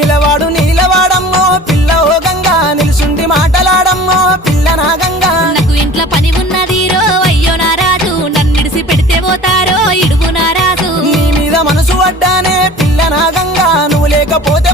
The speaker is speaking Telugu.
నిలవాడు నీలవాడమ్మో పిల్ల ఓ గంగా నిలుసుండి మాటలాడమ్మో పిల్ల నా గంగా నాకు ఇంట్లో పని ఉన్నది రో అయ్యో నా రాజు నన్నిడిసి పెడితే పోతారో ఇడుగు నా రాజు నీ మీద మనసు పడ్డానే పిల్ల నా గంగా నువ్వు లేకపోతే